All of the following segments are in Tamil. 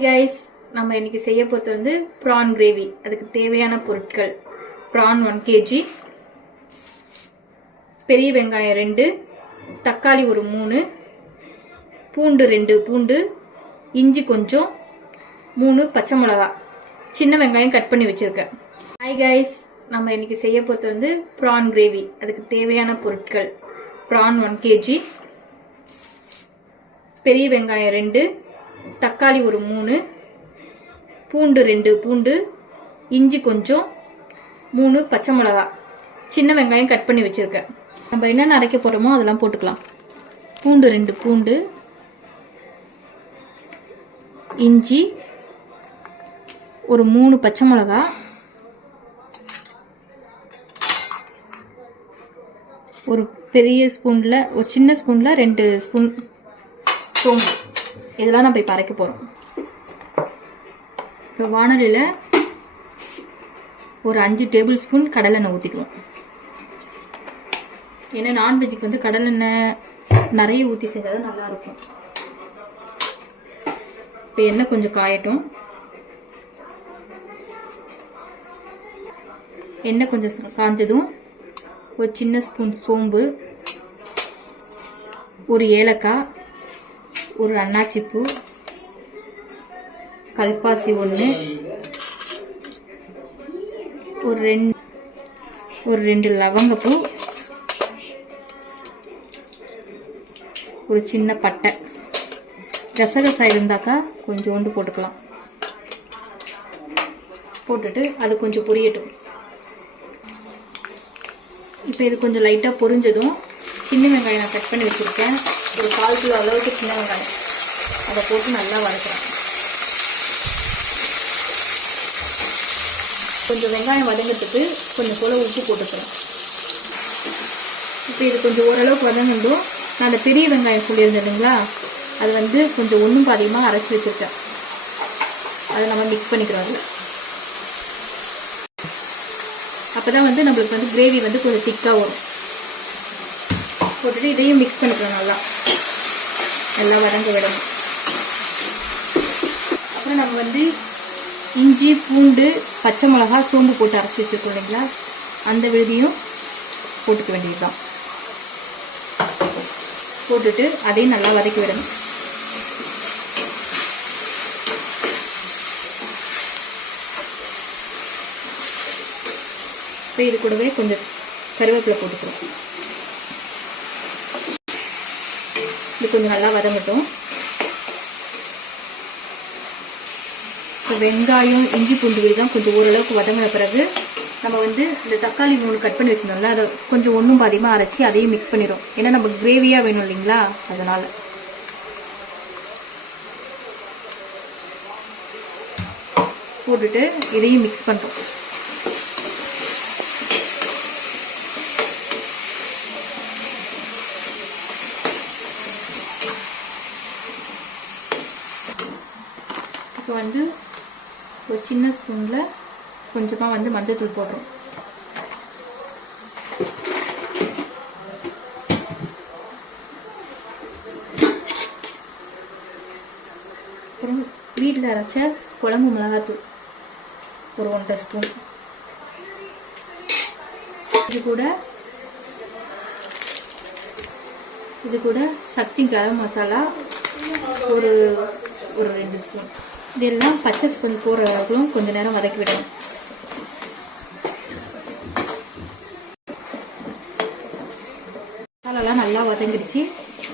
ஹாய் கைஸ், நம்ம இன்னைக்கு செய்ய போகிறது வந்து ப்ரான் கிரேவி. அதுக்கு தேவையான பொருட்கள்: ப்ரான் 1 kg, பெரிய வெங்காயம் 2, தக்காளி ஒரு 3, பூண்டு 2 பூண்டு, இஞ்சி கொஞ்சம், 3 பச்சை மிளகா, சின்ன வெங்காயம் கட் பண்ணி வச்சுருக்கேன். ஹாய் கைஸ், நம்ம இன்னைக்கு செய்ய போகிறது வந்து ப்ரான் கிரேவி. அதுக்கு தேவையான பொருட்கள்: ப்ரான் 1 kg, பெரிய வெங்காயம் 2, தக்காளி ஒரு 3, பூண்டு 2 பூண்டு, இஞ்சி கொஞ்சம், 3 பச்சை மிளகா, சின்ன வெங்காயம் கட் பண்ணி வச்சுருக்கேன். நம்ம என்னென்ன அரைக்க போகிறோமோ அதெல்லாம் போட்டுக்கலாம். பூண்டு 2 பூண்டு, இஞ்சி ஒரு 3 பச்சை மிளகா, ஒரு பெரிய ஸ்பூனில் ஒரு சின்ன ஸ்பூனில் 2 ஸ்பூன் சோம்பு. இதெல்லாம் நம்ம இப்போ அரைக்க போகிறோம். இப்போ வானலியில் ஒரு 5 டேபிள் ஸ்பூன் கடலெண்ணெய் ஊற்றிக்குவோம். ஏன்னா நான்வெஜ்ஜுக்கு வந்து கடலெண்ணெய் நிறைய ஊற்றி செஞ்சால் தான் நல்லாயிருக்கும். இப்போ எண்ணெய் கொஞ்சம் காயட்டும். எண்ணெய் கொஞ்சம் காஞ்சதும் ஒரு சின்ன ஸ்பூன் சோம்பு, ஒரு ஏலக்காய், ஒரு அன்னாச்சிப்பூ, கல்பாசி 1, ஒரு 2 லவங்கப்பூ, ஒரு சின்ன பட்டை. கசகசா இருந்தாக்கா கொஞ்சோண்டு போட்டுக்கலாம். போட்டுட்டு அது கொஞ்சம் பொரியட்டும். இப்போ இது கொஞ்சம் லைட்டாக பொரிஞ்சதும் சின்ன வெங்காயம் நான் கட் பண்ணி வச்சுருக்கேன். ஒரு 1/4 கிலோ அளவுக்கு சின்ன வெங்காயம், அதை போட்டு நல்லா வதக்குறேன். கொஞ்சம் வெங்காயம் வதங்கிறதுக்கு கொஞ்சம் போல உப்பு போட்டுக்கிறேன். இப்போ இது கொஞ்சம் ஓரளவுக்கு வதங்கணும். நான் அந்த பெரிய வெங்காயம் சொல்லியிருந்தேன் இல்லைங்களா, அது வந்து கொஞ்சம் ஒன்றும் பாதியமாக அரைச்சி வச்சுருக்கேன். அதை நம்ம மிக்ஸ் பண்ணிக்கிறோம். அதில் அப்போ தான் வந்து நம்மளுக்கு வந்து கிரேவி வந்து கொஞ்சம் திக்காக வரும். போட்டுட்டு இதையும் மிக்ஸ் பண்ணிக்கிறோம். நல்லா வதங்க விடணும். அப்புறம் நம்ம வந்து இஞ்சி பூண்டு பச்சை மிளகா சோம்பு போட்டு அரைச்சி வச்சுருக்கோம் இல்லைங்களா, அந்த விழுதியும் போட்டுக்க வேண்டியதுதான். போட்டுட்டு அதையும் நல்லா வதக்கி விடணும். இப்போ இது கூடவே கொஞ்சம் கருவேப்பிலை போட்டுக்கிறோம். இது கொஞ்சம் நல்லா வதங்கட்டும். இப்போ வெங்காயம் இஞ்சி பூண்டு விழுதான் கொஞ்சம் ஓரளவுக்கு வதங்கின பிறகு நம்ம வந்து இந்த தக்காளி 3 கட் பண்ணி வச்சுருந்தோம்ல, அதை கொஞ்சம் ஒன்றும் பாதியமாக அரைச்சி அதையும் மிக்ஸ் பண்ணிடும். ஏன்னா நம்ம கிரேவியாக வேணும் இல்லைங்களா, அதனால். போட்டுட்டு இதையும் மிக்ஸ் பண்ணுறோம். இப்போ வந்து ஒரு சின்ன ஸ்பூனில் கொஞ்சமாக வந்து மஞ்சள்தூள் போடுறோம். அப்புறம் வீட்டில் அரைச்ச குழம்பு மிளகாத்தூள் ஒரு 1/2 ஸ்பூன். இது கூட சக்தி கரம் மசாலா ஒரு 2 ஸ்பூன். இதெல்லாம் பச்சை ஸ்பூன் போடுறவங்களும் கொஞ்ச நேரம் வதக்கி விடணும். மசாலாலாம் நல்லா வதங்கிடுச்சு.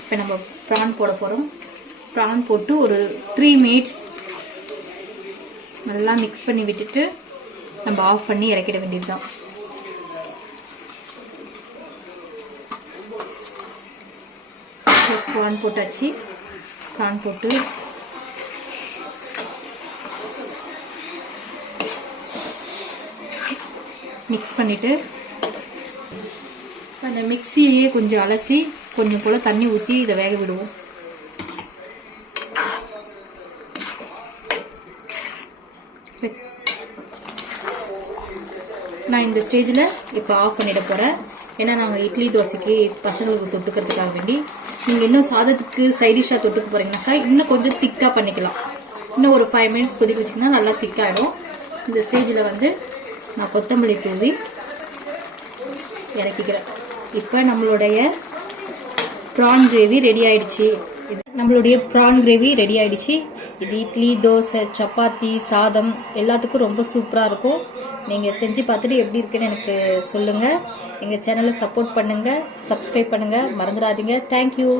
இப்போ நம்ம ப்ரான் போட போகிறோம். ப்ரான் போட்டு ஒரு 3 மினிட்ஸ் நல்லா மிக்ஸ் பண்ணி விட்டுட்டு நம்ம ஆஃப் பண்ணி இறக்கிட வேண்டியது தான். ப்ரான் போட்டாச்சு. ப்ரான் போட்டு மிக்ஸ் பண்ணிவிட்டு அந்த மிக்சியே கொஞ்சம் அலசி கொஞ்சம் போல் தண்ணி ஊற்றி இதை வேக விடுவோம். நான் இந்த ஸ்டேஜில் இப்போ ஆஃப் பண்ணிட போகிறேன். ஏன்னா நாங்கள் இட்லி தோசைக்கு பசங்களுக்கு தொட்டுக்கிறதுக்காக வேண்டி. நீங்கள் இன்னும் சாதத்துக்கு சைடிஷாக தொட்டுக்க போகிறீங்கன்னாக்கா இன்னும் கொஞ்சம் திக்காக பண்ணிக்கலாம். இன்னும் ஒரு 5 மினிட்ஸ் கொதிக்க வச்சிங்கன்னா நல்லா திக்காயிடும். இந்த ஸ்டேஜில் வந்து நான் கொத்தமல்லி தூவி இறக்கிக்கிறேன். இப்போ நம்மளுடைய ப்ரான் கிரேவி ரெடி ஆயிடுச்சு. இது இட்லி, தோசை, சப்பாத்தி, சாதம் எல்லாத்துக்கும் ரொம்ப சூப்பராக இருக்கும். நீங்கள் செஞ்சு பார்த்துட்டு எப்படி இருக்குன்னு எனக்கு சொல்லுங்கள். எங்கள் சேனலை சப்போர்ட் பண்ணுங்கள், சப்ஸ்கிரைப் பண்ணுங்கள், மறந்துடாதீங்க. தேங்க்யூ.